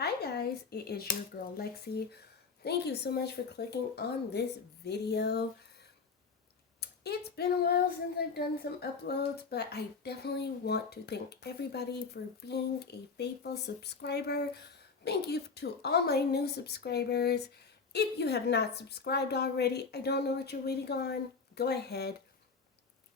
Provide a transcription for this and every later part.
Hi guys, it is your girl Lexi. Thank you so much for clicking on this video. It's been a while since I've done some uploads, but I definitely want to thank everybody for being a faithful subscriber. Thank you to all my new subscribers. If you have not subscribed already, I don't know what you're waiting on. Go ahead.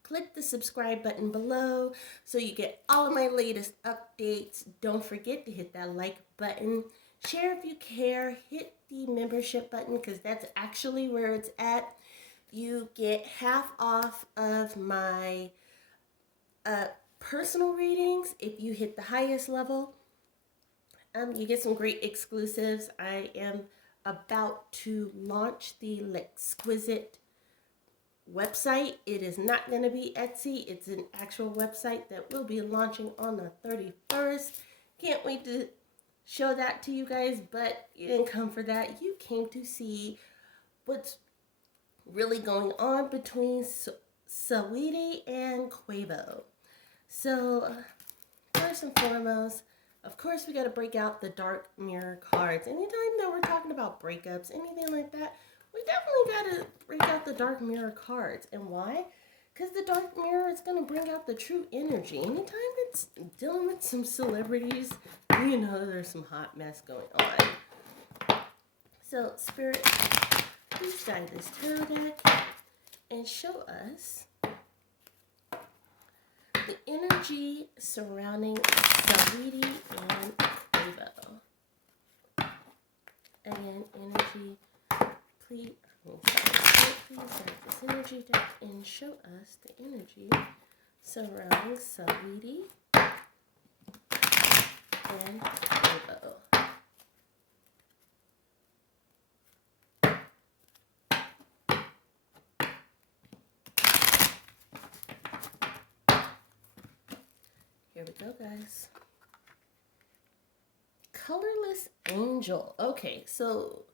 Click the subscribe button below so you get all of my latest updates. Don't forget to hit that like button. Share if you care. Hit the membership button because that's actually where it's at. You get half off of my personal readings if you hit the highest level. You get some great exclusives. I am about to launch the Exquisite website. It is not going to be Etsy. It's an actual website that will be launching on the 31st. Can't wait to show that to you guys, but you didn't come for that. You came to see what's really going on between Saweetie and Quavo. So, first and foremost, of course, we got to break out the dark mirror cards. Anytime that we're talking about breakups, anything like that, we definitely got to break out the dark mirror cards. And why? Because the dark mirror is going to bring out the true energy. Anytime it's dealing with some celebrities, you know there's some hot mess going on. So, Spirit, please guide this tarot deck and show us the energy surrounding Saweetie and Quavo. Again, energy, please guide this energy deck and show us the energy surrounding Saweetie and Quavo. Here we go, guys. Colorless angel. Okay, so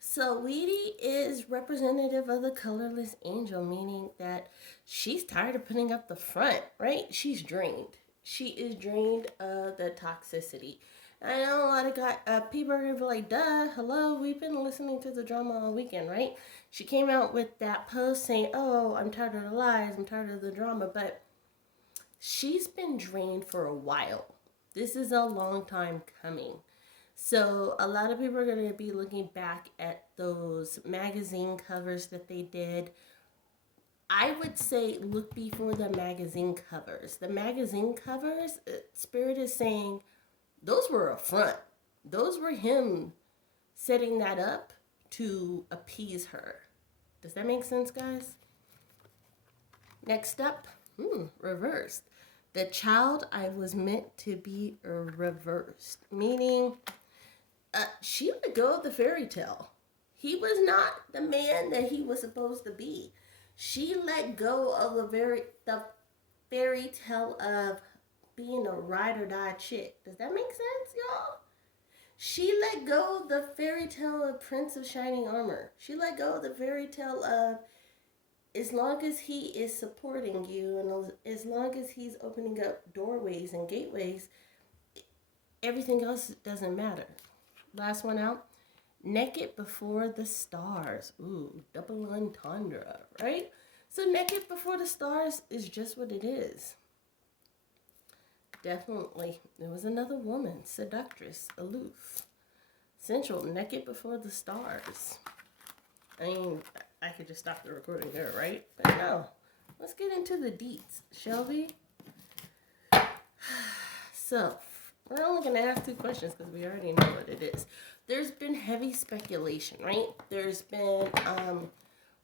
Saweetie is representative of the colorless angel, meaning that she's tired of putting up the front, right? She's drained. She is drained of the toxicity. I know a lot of people are going to be like, duh, hello, we've been listening to the drama all weekend, right? She came out with that post saying, oh, I'm tired of the lies, I'm tired of the drama, but she's been drained for a while. This is a long time coming. So a lot of people are going to be looking back at those magazine covers that they did. I would say look before the magazine covers. The magazine covers, Spirit is saying, those were a front. Those were him setting that up to appease her. Does that make sense, guys? Next up, reversed. The child I was meant to be reversed. Meaning, she let go of the fairy tale. He was not the man that he was supposed to be. She let go of the fairy tale of being a ride or die chick. Does that make sense, y'all? She let go of the fairy tale of Prince of Shining Armor. She let go of the fairy tale of as long as he is supporting you and as long as he's opening up doorways and gateways, everything else doesn't matter. Last one out. Naked before the stars. Ooh, double entendre, right? So naked before the stars is just what it is. Definitely. There was another woman, seductress, aloof, sensual, naked before the stars. I mean, I could just stop the recording there, right? But no. Let's get into the deets, shall we? So, we're only going to ask 2 questions because we already know what it is. There's been heavy speculation, right? There's been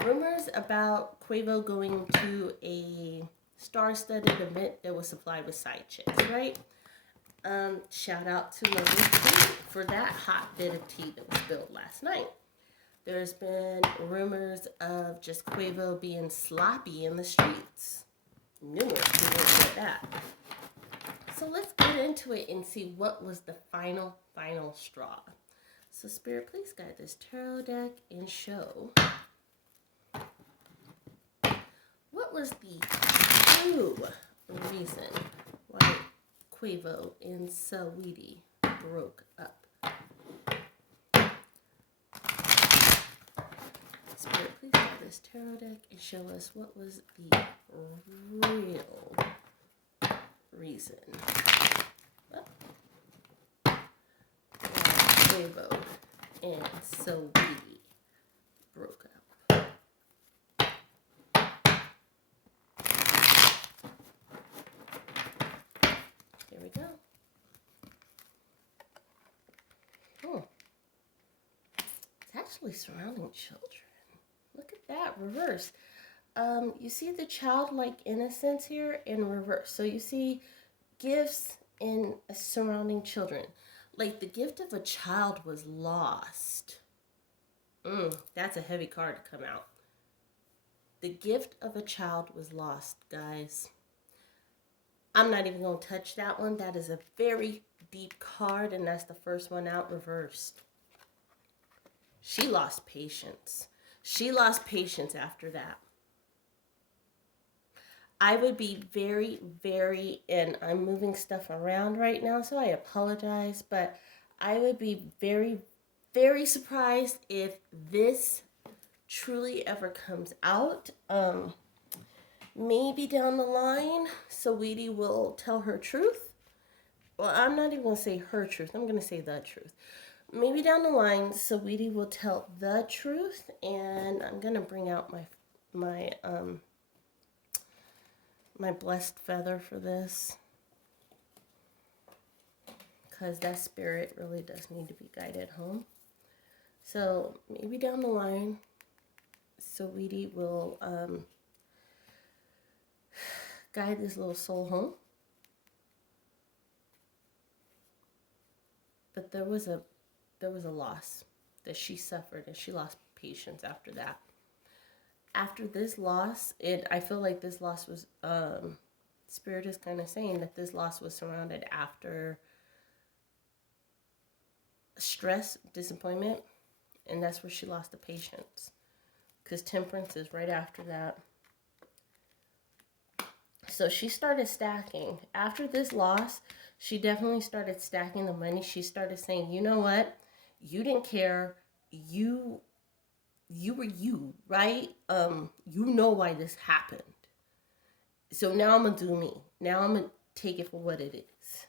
rumors about Quavo going to a star-studded event that was supplied with side chicks, right? Shout out to Lovely Tea for that hot bit of tea that was spilled last night. There's been rumors of just Quavo being sloppy in the streets. Numerous rumors like that. So let's get into it and see what was the final straw. So Spirit, please guide this tarot deck and show what was the true reason why Quavo and Saweetie broke up. Spirit, please buy this tarot deck and show us what was the real reason. Quavo and Saweetie broke up. Here we go. Oh, it's actually surrounding children. Look at that, reverse. You see the childlike innocence here in reverse. So you see gifts in surrounding children. Like the gift of a child was lost. That's a heavy card to come out. The gift of a child was lost, guys. I'm not even going to touch that one. That is a very deep card, and that's the first one out reversed. She lost patience. She lost patience after that. I would be very, very, and I'm moving stuff around right now, so I apologize, but I would be very, very surprised if this truly ever comes out. Maybe down the line, Saweetie will tell her truth. Well, I'm not even going to say her truth. I'm going to say the truth. Maybe down the line, Saweetie will tell the truth, and I'm going to bring out my blessed feather for this, because that spirit really does need to be guided home. So maybe down the line, Saweetie will guide this little soul home. But there was a loss that she suffered, and she lost patience after that. After this loss, I feel like this loss was, Spirit is kind of saying that this loss was surrounded after stress, disappointment, and that's where she lost the patience. Because Temperance is right after that. So she started stacking. After this loss, she definitely started stacking the money. She started saying, you know what? You didn't care. You were you, right? You know why this happened. So now I'm going to do me. Now I'm going to take it for what it is.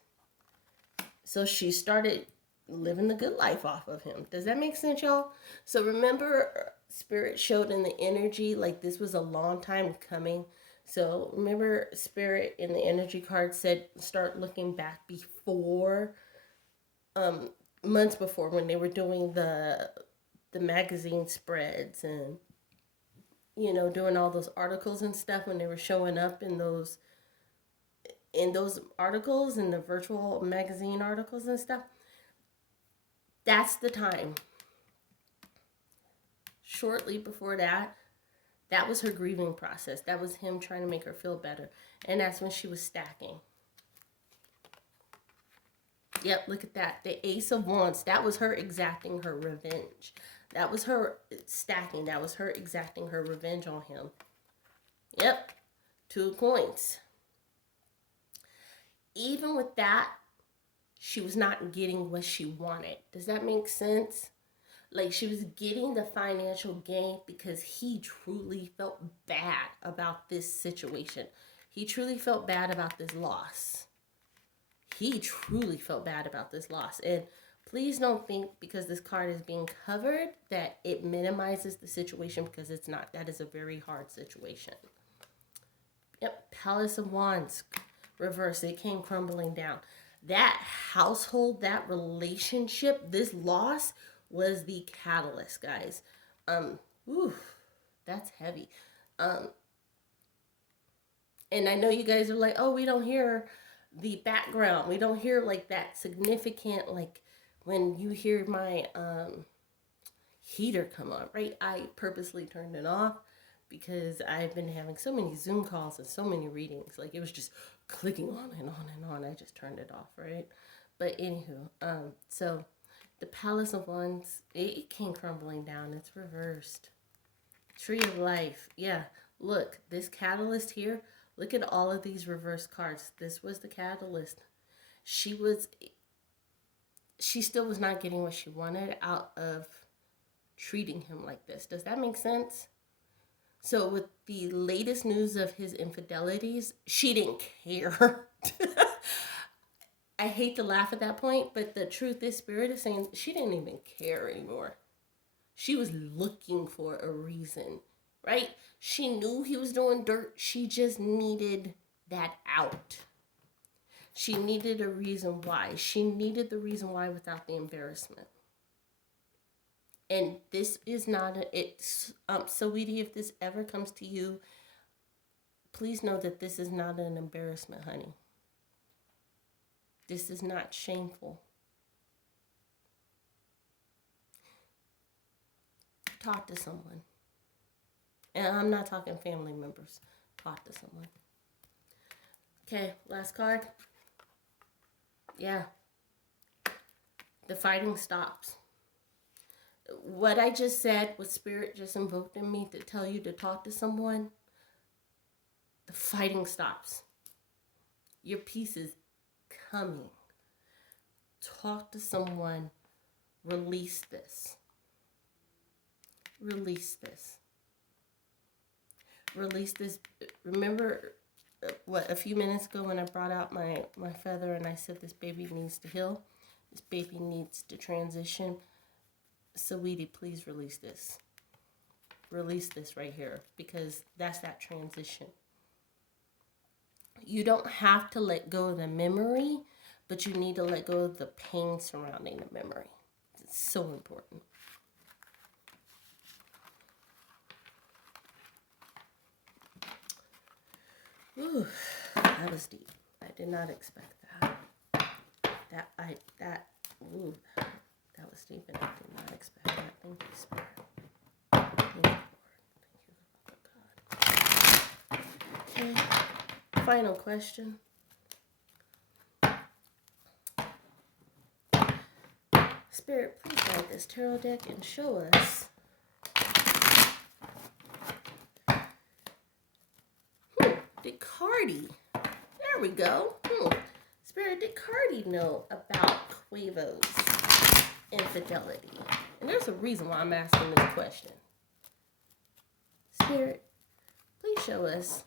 So she started living the good life off of him. Does that make sense, y'all? So remember, Spirit showed in the energy like this was a long time coming. So remember, Spirit in the energy card said start looking back before, months before, when they were doing the magazine spreads and, you know, doing all those articles and stuff, when they were showing up in those articles and the virtual magazine articles and stuff. That's the time. Shortly before that, that was her grieving process. That was him trying to make her feel better. And that's when she was stacking. Yep, look at that. The Ace of Wands. That was her exacting her revenge. That was her stacking. That was her exacting her revenge on him. Yep. 2 coins. Even with that, she was not getting what she wanted. Does that make sense? Like, she was getting the financial gain because he truly felt bad about this situation. He truly felt bad about this loss. He truly felt bad about this loss. And please don't think because this card is being covered that it minimizes the situation, because it's not. That is a very hard situation. Yep, Palace of Wands, reverse. It came crumbling down. That household, that relationship, this loss was the catalyst, guys. That's heavy. And I know you guys are like, oh, we don't hear the background. We don't hear like that significant, like when you hear my heater come on, right? I purposely turned it off because I've been having so many Zoom calls and so many readings. Like, it was just clicking on and on and on. I just turned it off, right? But anywho, so the Palace of Wands, it came crumbling down. It's reversed. Tree of Life. Yeah, look, this catalyst here. Look at all of these reverse cards. This was the catalyst. She still was not getting what she wanted out of treating him like this. Does that make sense? So with the latest news of his infidelities, she didn't care. I hate to laugh at that point, but the truth is, Spirit is saying she didn't even care anymore. She was looking for a reason, right? She knew he was doing dirt. She just needed that out. She needed a reason why. She needed the reason why without the embarrassment. And this is not Saweetie, if this ever comes to you, please know that this is not an embarrassment, honey. This is not shameful. Talk to someone. And I'm not talking family members. Talk to someone. Okay, last card. Yeah. The fighting stops. What I just said, what Spirit just invoked in me to tell you to talk to someone, the fighting stops. Your peace is coming. Talk to someone. Release this. Release this. Release this. Remember a few minutes ago when I brought out my feather and I said this baby needs to heal? This baby needs to transition. Saweetie, please release this. Release this right here, because that's that transition. You don't have to let go of the memory, but you need to let go of the pain surrounding the memory. It's so important. Ooh, that was deep. I did not expect that. That was deep, and I did not expect that. Thank you, Spirit. Thank you, Lord. Thank you, Father God. Okay. Final question. Spirit, please guide this tarot deck and show us did Cardi, there we go. Spirit, did Cardi know about Quavo's infidelity? And there's a reason why I'm asking this question. Spirit, please show us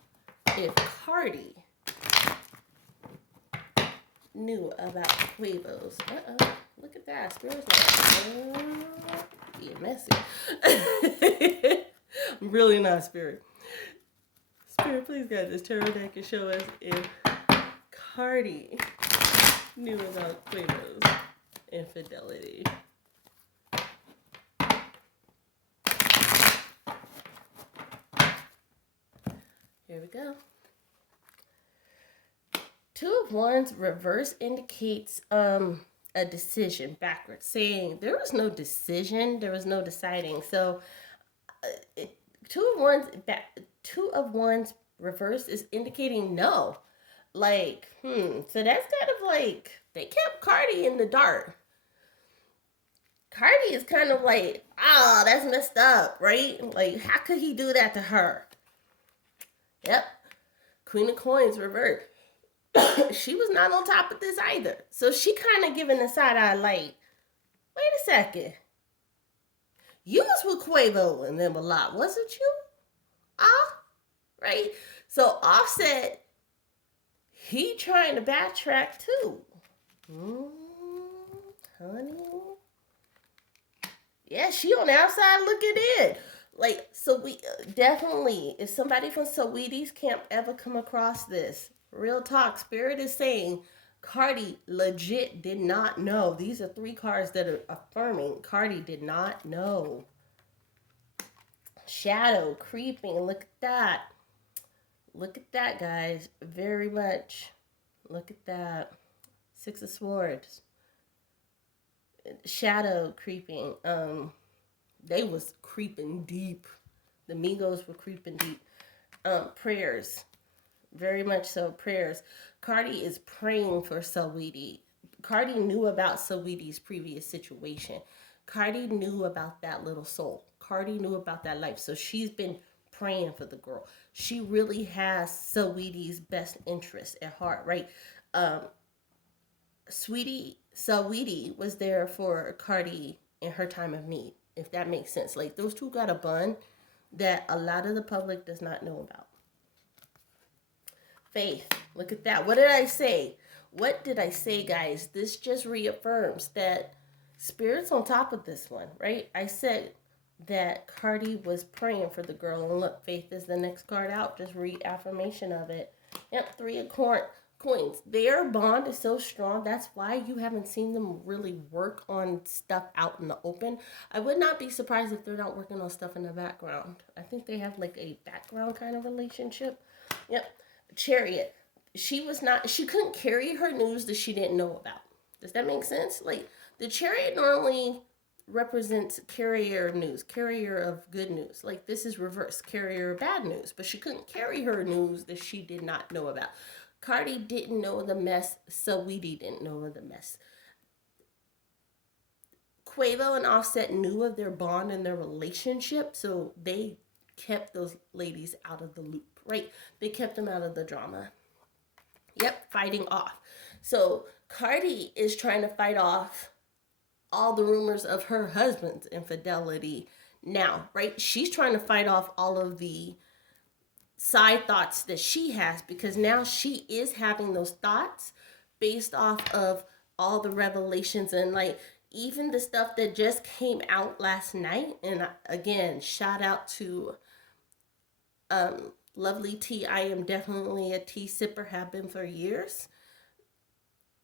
if Cardi knew about Quavo's. Look at that. Spirit's like, being messy. I'm really not, Spirit. Spirit, please guide this tarot deck and show us if Cardi knew about Quavo's infidelity. Here we go. Two of Wands reverse indicates a decision backwards, saying there was no decision, there was no deciding. So Two of Wands reverse is indicating no. Like, so that's kind of like they kept Cardi in the dark. Cardi is kind of like, that's messed up, right? Like, how could he do that to her? Yep. Queen of Coins reverse. She was not on top of this either. So she kind of giving the side eye like, wait a second. You was with Quavo and them a lot, wasn't you? Right? So Offset, he trying to backtrack too. Honey. Yeah, she on the outside looking in. Like, so we definitely, if somebody from Saweetie's camp ever come across this, real talk, Spirit is saying Cardi legit did not know. These are 3 cards that are affirming Cardi did not know. Shadow creeping. Look at that. Look at that, guys. Very much. Look at that. 6 of Swords. Shadow creeping. They was creeping deep. The Migos were creeping deep. Prayers. Very much so, prayers. Cardi is praying for Saweetie. Cardi knew about Saweetie's previous situation. Cardi knew about that little soul. Cardi knew about that life. So she's been praying for the girl. She really has Saweetie's best interest at heart, right? Saweetie was there for Cardi in her time of need. if that makes sense. Like, those two got a bond that a lot of the public does not know about. Faith. Look at that. What did I say? What did I say, guys? This just reaffirms that Spirit's on top of this one, right? I said that Cardi was praying for the girl, and look, Faith is the next card out. Just read affirmation of it. Yep, 3 of coins. Their bond is so strong. That's why you haven't seen them really work on stuff out in the open. I would not be surprised if they're not working on stuff in the background. I think they have like a background kind of relationship. Yep. Chariot. She couldn't carry her news that she didn't know about. Does that make sense? Like, the Chariot normally represents carrier news, carrier of good news. Like, this is reverse, carrier of bad news. But she couldn't carry her news that she did not know about. Cardi didn't know the mess. Saweetie didn't know of the mess. Quavo and Offset knew of their bond and their relationship, so they kept those ladies out of the loop, right? They kept them out of the drama. Yep, fighting off. So Cardi is trying to fight off all the rumors of her husband's infidelity now, right? She's trying to fight off all of the side thoughts that she has, because now she is having those thoughts based off of all the revelations and like even the stuff that just came out last night. And again, shout out to Lovely Tea. I am definitely a tea sipper, have been for years.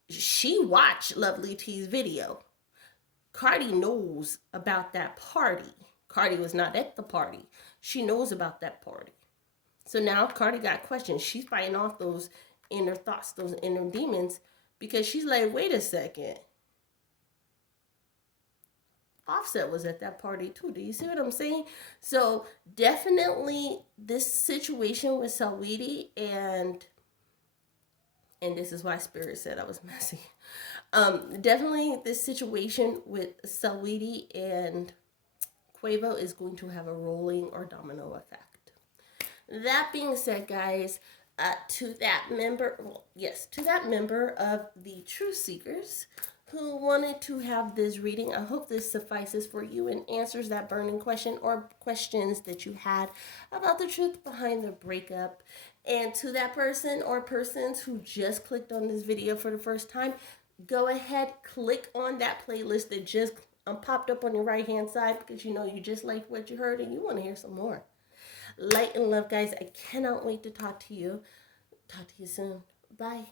She watched Lovely Tea's video. Cardi knows about that party. Cardi was not at the party. She knows about that party. So now Cardi got questions. She's fighting off those inner thoughts, those inner demons, because she's like, wait a second. Offset was at that party too. Do you see what I'm saying? So definitely this situation with Saweetie, and this is why Spirit said I was messy. Definitely this situation with Saweetie and Quavo is going to have a rolling or domino effect. That being said, guys, to that member of the Truth Seekers who wanted to have this reading, I hope this suffices for you and answers that burning question or questions that you had about the truth behind the breakup. And to that person or persons who just clicked on this video for the first time, go ahead, click on that playlist that just popped up on your right hand side, because you know you just liked what you heard and you want to hear some more. Light and love, guys. I cannot wait to talk to you. Talk to you soon. Bye.